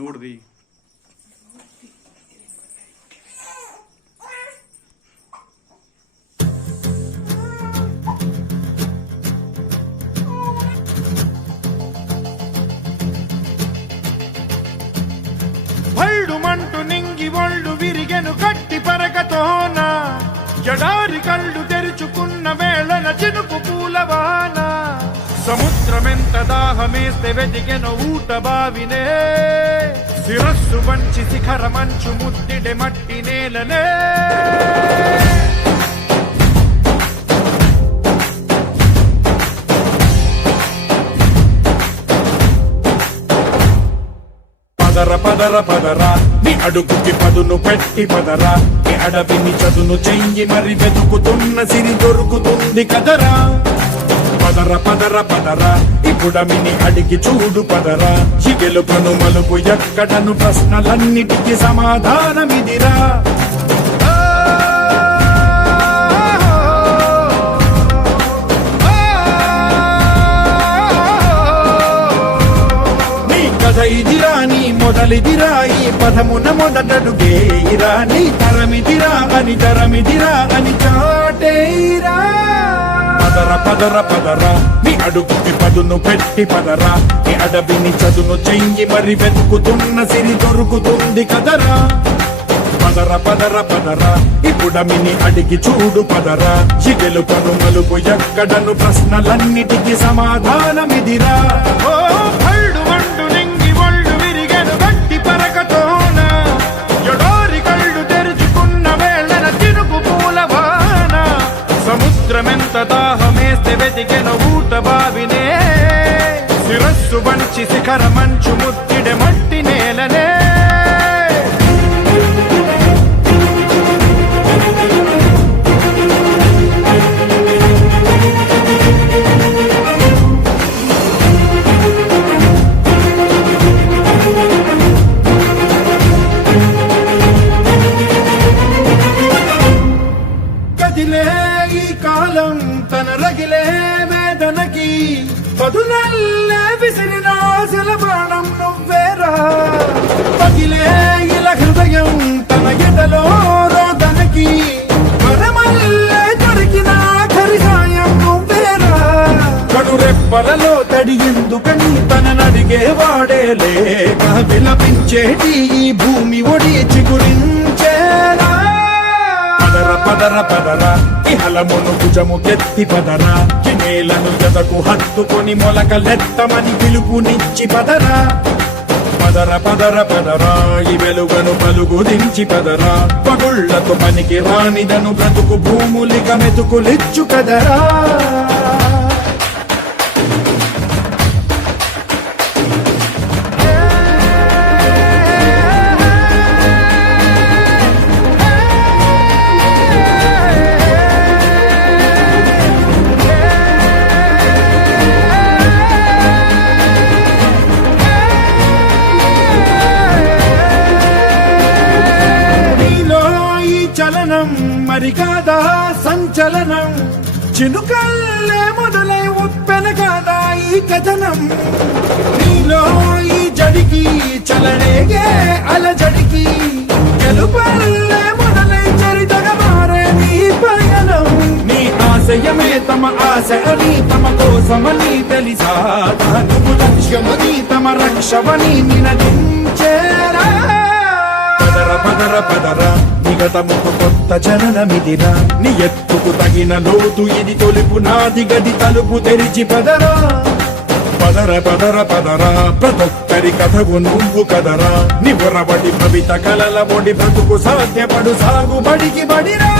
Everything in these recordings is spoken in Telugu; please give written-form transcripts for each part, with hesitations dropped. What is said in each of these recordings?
నూడిది భళ్ళుమంటూ నింగి ఒళ్ళు విరిగెను గట్టి పరకతోన జడారి కళ్ళు తెరుచుకున్న వేళన చినుకు పూలవాన సముద్రమెంత దాహమేస్తే వెతికెను ఊట బావినే శిరస్సు వంచి శిఖర మంచు ముద్దిడె మట్టి నేలనే పదర పదర పదరా నీ అడుగుకి పదును పెట్టి పదరా నీ అడవిని చదును చెయ్యి మరి వెతుకుతున్న సిరి దొరుకుతుంది కదరా పదర పదర పదరా ఇప్పుడమిని అడిగి చూడు పదరా ఈ గెలుపను మలుపు ఎక్కడను ప్రశ్నలన్నిటికీ సమాధానమిదిరా ఇదిరా నీ మొదలిదిరా ఈ పదమున మొదటడుగేయిరా నీ తరమిదిరా అని తరమిదిరా అని చాటేయిరా పదర పదర పదరా నీ అడుగుకి పదును పెట్టి పదరా నీ అడవిని చదును చెయ్యి మరి వెతుకుతున్న సిరి దొరుకుతుంది కదరా పదర పదర పదరా ఇప్పుడమిని అడిగి చూడు పదరా ఈ గెలుపను మలుపు ఎక్కడను ప్రశ్నలన్నిటికీ సమాధానమిదిరా ఓ భళ్ళు వండు నింగి ఒళ్ళు విరిగెను గట్టి పరకతోన జడారి కళ్ళు తెరుచుకున్న వేళన చినుకు పూలవాన సముద్రమెంత దాహమేస్తే వెతికెను ఊట బావినే శిరస్సు వంచి శిఖర మంచు ముద్దిడె మట్టి నేలనే ఈ కాలం తన రగిలే వేదనకి పదునల్లే విసిరినాశల బాణం నువ్వేరా పగిలే ఇలా హృదయం తన ఎడలో రోదనకి మరమల్లే దొరికిన ఖరి సాయం నువ్వేరా కడురెప్పలలో తడి ఎందుకని తననడిగే వాడే లేక విలపించేటి ఈ భూమి ఒడి చిగురించేరా పదర పదర పదరా ఇహలమును భుజము కెత్తి పదరా నేలను ఎదకు హత్తుకొని మొలకలెత్తమని పిలుపునిచ్చి పదరా పదర పదర పదరా ఈ వెలుగను పలుగు దించి పదరా పగుళ్లతో పనికి రానిదను బ్రతుకు భూములిక మెతుకులిచ్చు కదరా మరి కాదా సంచలనం చినుకల్లే మొదలై ఉప్పెన కాదా ఈ కథనం నీలో ఈ జడికి చలనేగే అలజడికి గెలుపల్లే మొదలై చరితగా మారే నీ పయనం నీ ఆశయమే తమ ఆశ అని తమ కోసమని తెలిసా నువ్వు లక్ష్యమని తమ రక్షమని నినదించేరా పదర పదర పదర నిగతముకు కొత్త జననమిదిరా నీ ఎత్తుకు తగిన లోతు ఇది తొలుపు నాది గది తలుపు తెరిచి పదరా పదర పదర పదరా ప్రతొక్కరి కథవు నువ్వు కదరా నివరబడి భవిత కలల ఒడి బ్రతుకు సాధ్యపడు సాగుబడికి బడిరా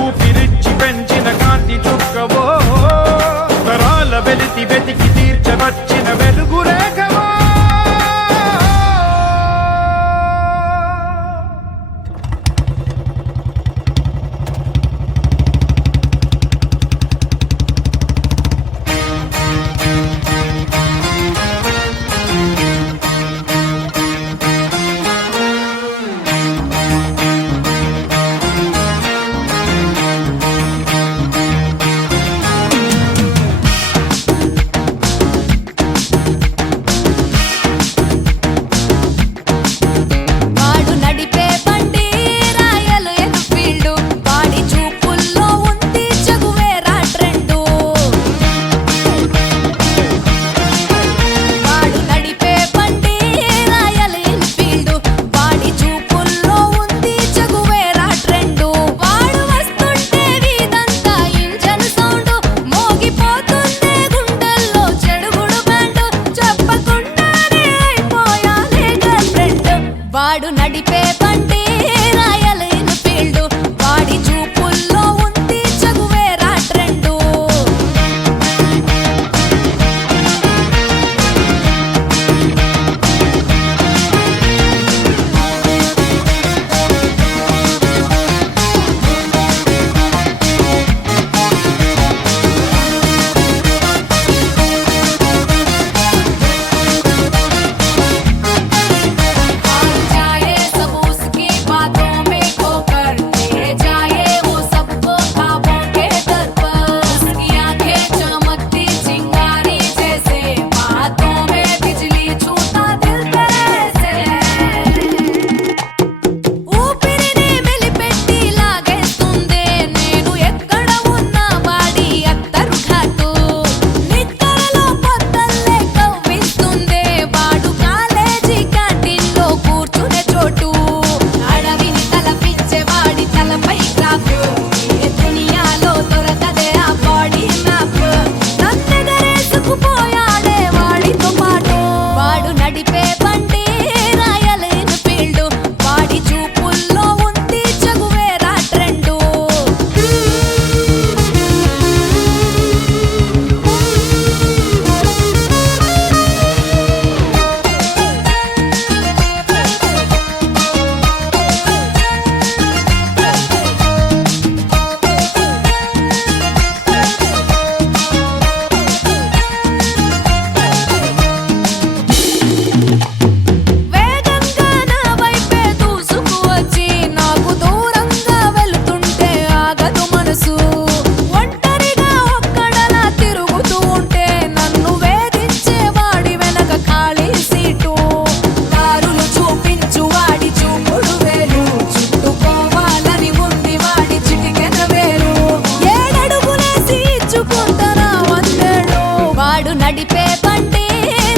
ఊపిరిచ్చి పెంచిన కాంతి చుక్కవో తరాల వెలితి వెతికి తీర్చవచ్చిన వెలుగు రేఖవో నడిపే బండి రాయల్ ఎన్ఫీల్డ్ వాడి చూపుల్లో ఉంది చగువేరా ట్రెండు जाए सब उसकी बातों में खोकर ले जाए वो सबको ख्वाबों के दर पर उसकी आंखें चमकती चिंगारी जैसे बातों में बिजली छूता दिल कैसे ఊపిరిని మెలిపెట్టి లాగేస్తుందే నేను ఎక్కడ ఉన్నా వాడి అత్తరు ఘాటు నిక్కరలో పొద్దల్లే కవ్విస్తుందే వాడు కాలేజీ క్యాంటీన్లో కూర్చునే చోటు అడవిని తలపించే వాడి తలపై క్రాఫ్ ఏ దునియాలో దొరకదే ఆ బాడీ మ్యాప్ నన్నెగరేసుకుపోయాడే వాడితో పాటు వాడు నడిపే బండి రాయల్ ఎన్ఫీల్డ్ వాడి చూపుల్లో ఉంది చగువేరా ట్రెండు వేగంగా నా వైపే దూసుకువచ్చి నాకు దూరంగా వెళుతుంటే ఆగదు మనసు ఒంటరిగా ఒక్కడలా తిరుగుతూ ఉంటే నన్ను వేధించే వాడి వెనక ఖాళీ సీటు దారులు చూపించు వాడి చూపుడు వేలు చుట్టుకోవాలని ఉంది వాడి చిటికెన వేలు ఏడడుగులేసి ఇచ్చుకుంటారా వందేళ్ళు వాడు నడిపే బండి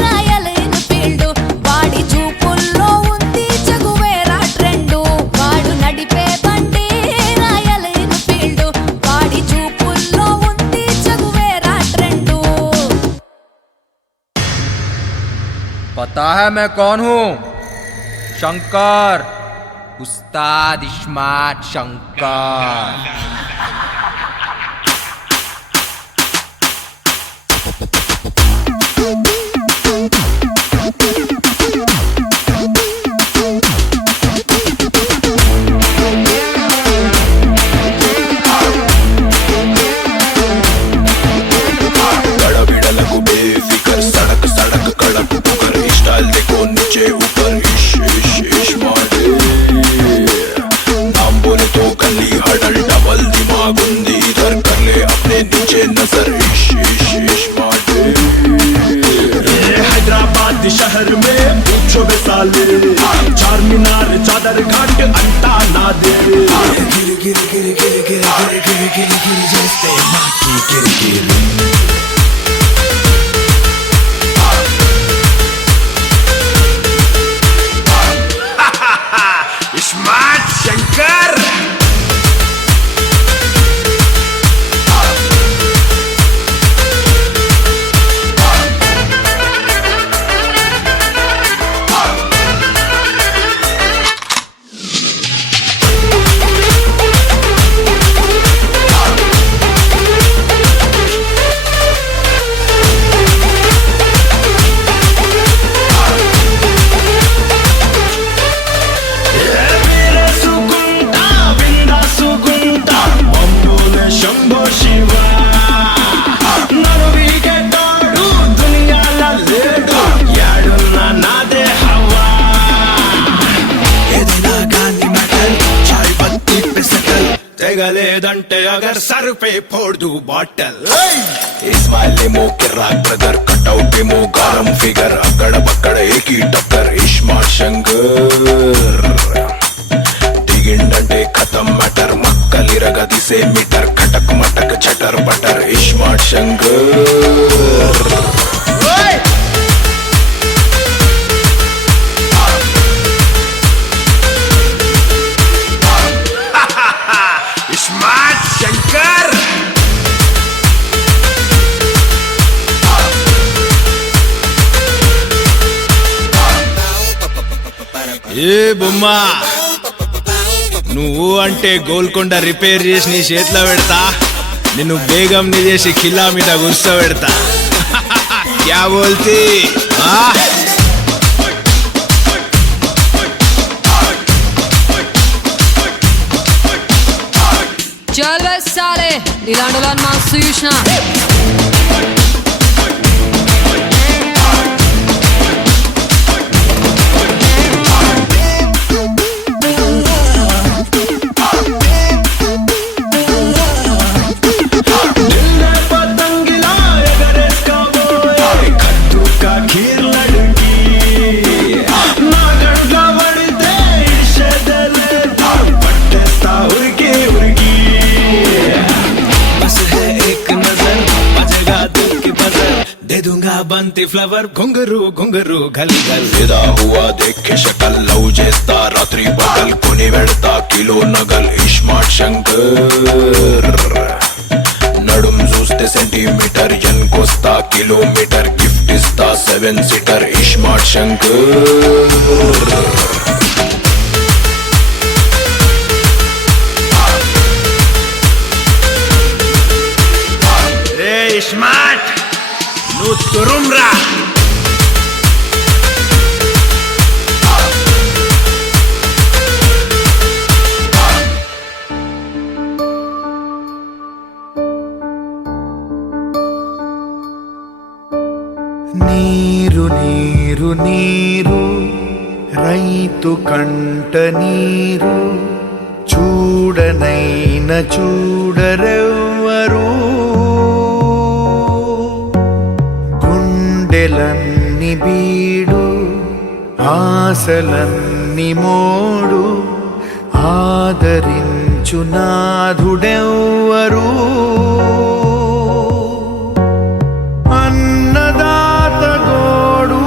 రాయల్ ఎన్ఫీల్డ్ వాడి చూపుల్లో ఉంది చగువేరా ట్రెండు వాడు నడిపే బండి రాయల్ ఎన్ఫీల్డ్ వాడి చూపుల్లో ఉంది చగువేరా ట్రెండు पता है मैं कौन हूँ? शंकर, उस्ताद इस्मार्ट शंकर। गड़बिड़लकु बेफिकर सड़क सड़क कड़क पुकर स्टाइल देखो नीचे ऊपर इश इश इश मारे नाम बोले तो गली हडल डबल दिमाग उंदी इधर कर ले अपने नीचे नजर इश इश इश मारे हैदराबाद शहर में पूछो बे साले चार मीनार चादर घाट अंटा ना दे गिर गिर गिर गिर गिर गिर गिर गिर गिर जैसे माटी गिर गिर स्मार्ट शंकर తెగలేదంటే అగర్ సర్ పే ఫోड़ दूं బాటల్ इस्माइल किर्राक ब्रदर कटआउट मो गरम फिगर अकड़ बकड़ एक ही टक्कर इस्मार्ट शंकर दिगिंडंटे खत्म मैटर मक्कलिरग दिसे मीटर खटक मटक चटर बटर इस्मार्ट शंकर स्मार्ट शंकर ఏ బొమ్మా, నువ్వు అంటే గోల్కొండ రిపేర్ చేసి నీ చేతిలో పెడతా, నిన్ను బేగం ని చేసి ఖిల్లా మీద కూర్చోబెడతా. క్యా బోల్తీ? చల్ సాలే ఇలాంటి వాళ్ళని మాకు చూసిన బంతి ఫ్లవర్ घुंघरू घुंघरू గల్ గల్. ఫిదా హువా దేఖే షకల్ లవ్ చేస్తా రాత్రి పగల్ కొని వెడతా కిలో నగల్ ఇస్మార్ట్ శంకర్. నడుం చూస్తే సెంటీమీటర్ ఎన్కొస్తా కిలోమీటర్ గిఫ్ట్ ఇస్తా 7 సీటర్ ఇస్మార్ట్ శంకర్. ఏ ఇస్మార్ట్, నువ్వు తురుమ్రా. నీరు నీరు నీరు రైతు కంట నీరు చూడనైన చూడరెవ్వరు. గుండెలన్ని బీడు ఆశలన్ని మోడు ఆదరించు నాథుడెవ్వరు. అన్నదాత గోడు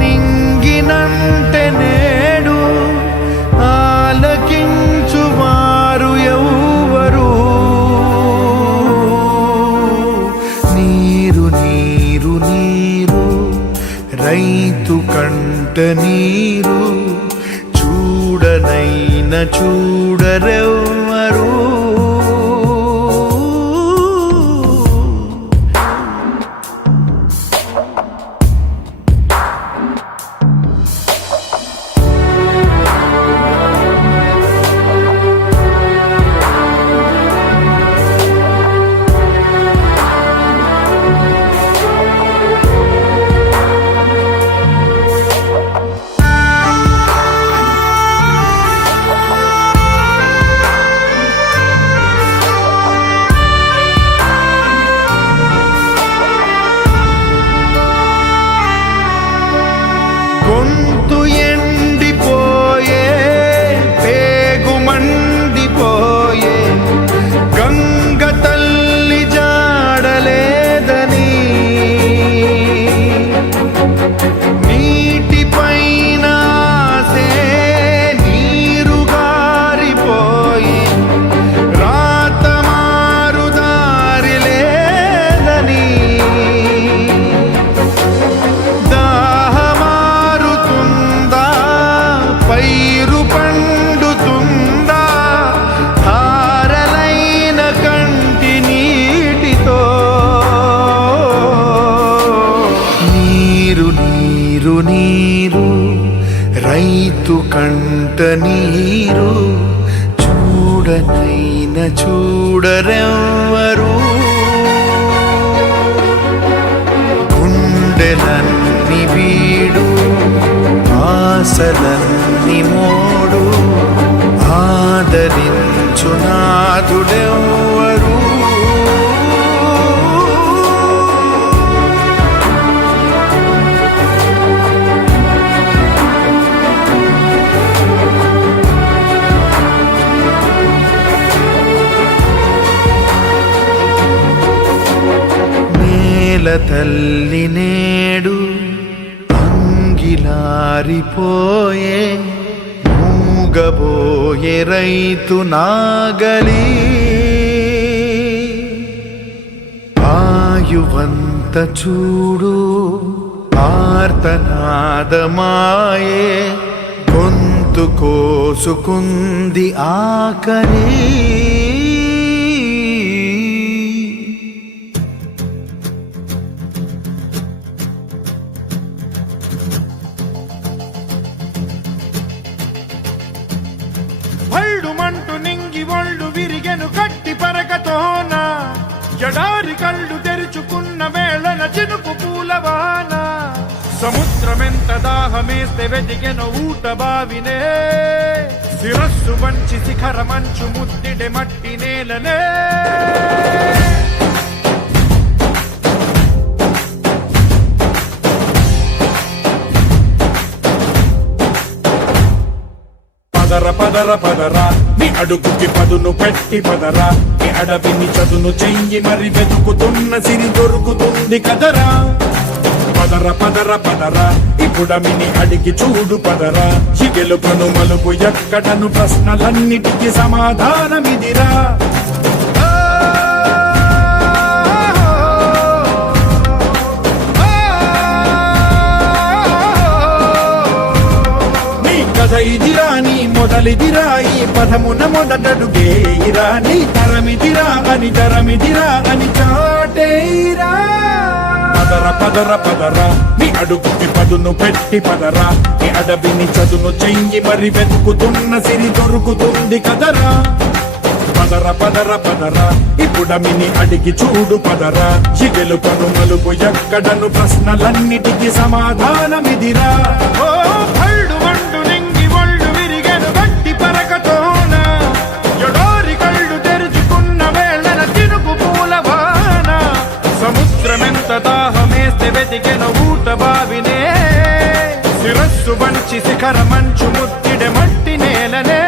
నింగినంటే నేడు ఆలకించువారు ఎవ్వరు. నీరు నీరు నీరు రైతు కంట నీరు చూడనైన చూడరెవ్వరు. గొంతు ఎండిపోయే పేగు మండిపోయే గంగ తల్లి జాడలేదని నీటిపైన ఆసే నీరు గారిపోయి రాత మారు దారి లేదని పైరు పండుతుందా ధారలైన కంటి నీటితో. నీరు నీరు నీరు రైతు కంట నీరు చూడనైన చూడరెవ్వరు. గుండెలన్ని బీడు ఆశలన్ని మోడు ఆదరించు నాథుడెవ్వరు. నేల తల్లి నేడు అంగిలారిపోయే మూగబోయే రైతు నాగలి. ఆయువంత చూడు ఆర్తనాదమాయే గొంతు కోసుకుంది ఆకలి, భల్డుమంటూ నింగి ఒళ్ళు విరిగెను గట్టి పరకతోన, ఎడారి కళ్ళు తెరుచుకున్న వేళన చినుకు పూలవాన, సముద్రమెంత దాహమేస్తే వెతికెను ఊట బావినే, శిరస్సు వంచి శిఖర మంచు ముద్దిడె మట్టి నేలనే. పదర పదర పదరా నీ అడుగుకి పదును పెట్టి పదరా, నీ అడవిని చదును చెయ్యి మరి వెతుకుతున్న సిరి దొరుకుతుంది కదరా. పదర పదర పదరా ఇప్పుడమిని అడిగి చూడు పదరా, ఈ గెలుపను మలుపు ఎక్కడను ప్రశ్నలన్నిటికీ సమాధానమిదిరా. ఇదిరా నీ మొదలిదిరా, ఈ పదమున మొదటడుగేయిరా, నీ తరమిదిరా అని తరమిదిరా అని చాటేయిరా. పదర పదర పదరా నీ అడుగుకి పదును పెట్టి పదరా, నీ అడవిని చదును చెయ్యి మరి వెతుకుతున్న సిరి దొరుకుతుంది కదరా. పదర పదర పదరా ఇప్పుడమిని అడిగి చూడు పదరా, ఈ గెలుపను మలుపు ఎక్కడను ప్రశ్నలన్నిటికీ సమాధానమిదిరా. ఓ భల్డు మండు నింగి ఒళ్ళు విరిగెను గట్టి పరకతోన, ఎడారి కళ్ళు తెరుచుకున్న వేళన చినుకు పూలవాన, సముద్రమెంత దాహమేస్తే వెతికెను ఊట బావినే, శిరస్సు వంచి శిఖర మంచు ముద్దిడె మట్టి నేలనే.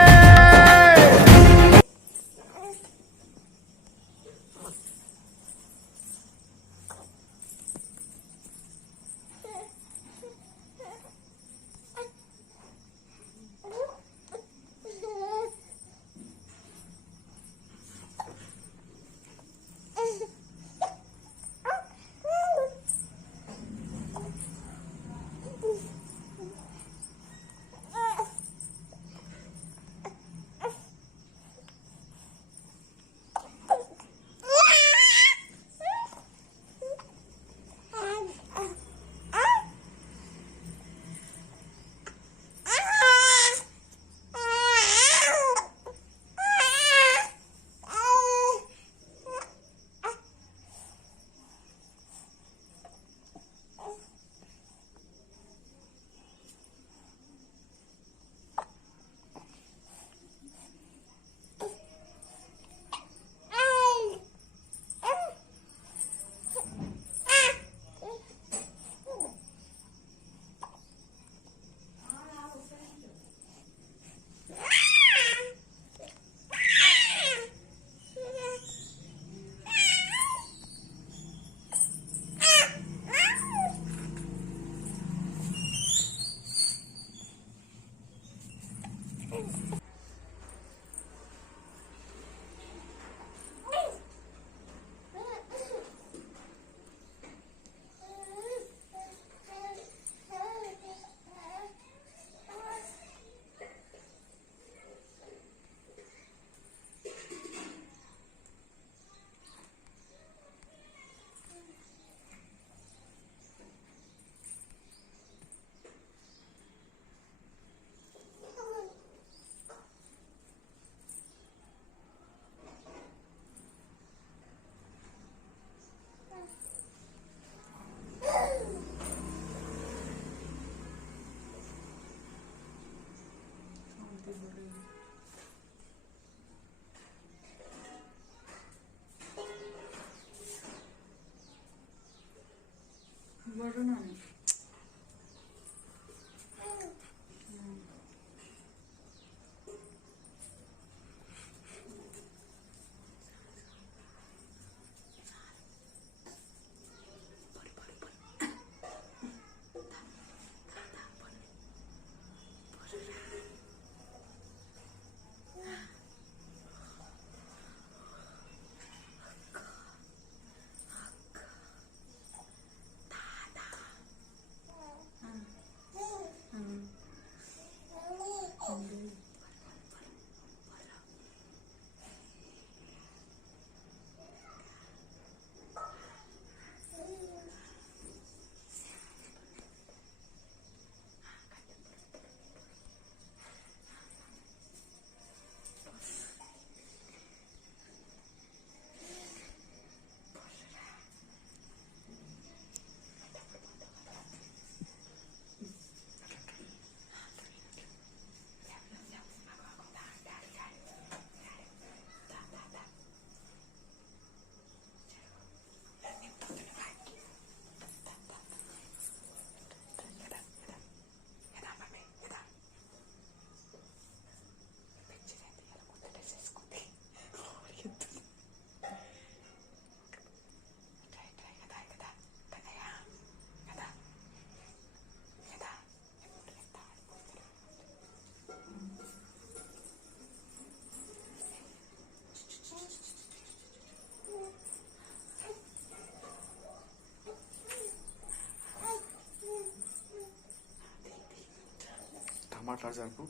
మాట్లాడు సరుకు.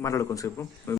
మాట్లాడు కొంతసేపు.